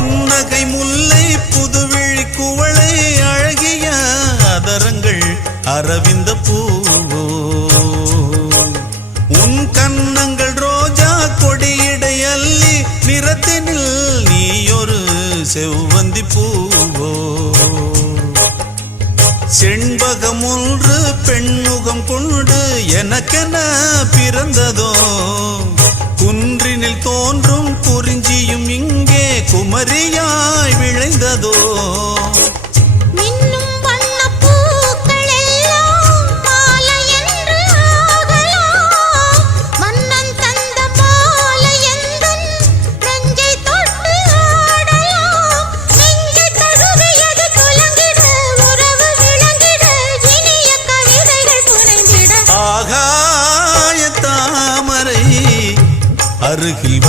புன்னகை முல்லை புதுவிழி குவளை அழகிய அதரங்கள் அரவிந்த பூவோ உன் கன்னங்கள் ரோஜா கொடியிடை அல்லி நிறத்தினில் நீயொரு செவ்வந்தி பூவோ செண்பகம் ஒன்று பெண்முகம் கொண்டு எனக்கென பிறந்ததோ குன்றினில் தோன்றும் குறிஞ்சியும் இங்கே குமரியாய் விளைந்ததோ அருகில்